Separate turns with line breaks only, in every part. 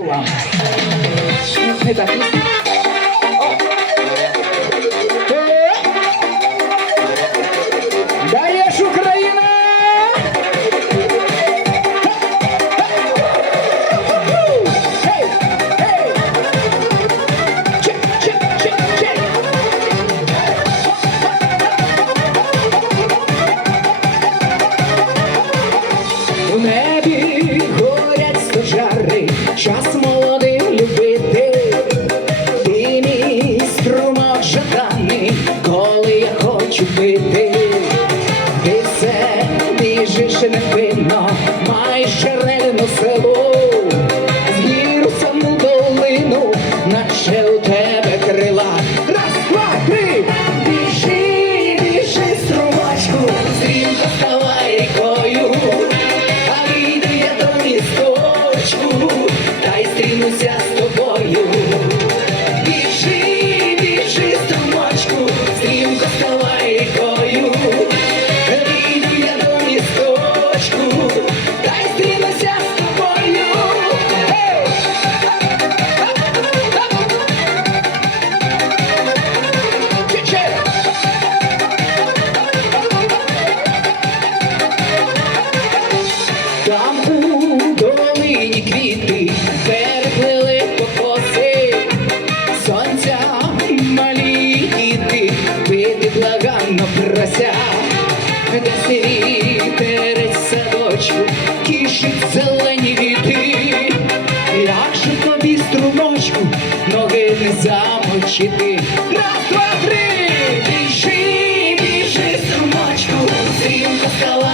Вам. Не так. О. Е. Даєш час молодим любити. Ти мій струмок жаданий, коли я хочу пити. Ти все біжиш невинно, маєш черельну силу, квіти переплили покоси, сонця малі діти, пити благанно прося, де світерець садочку, кішить зелені віти, як же тобі струмочку, ноги не замочити. Раз, два, три, біжи, біжи, струмочку, стрімко скала.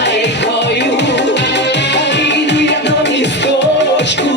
aşkım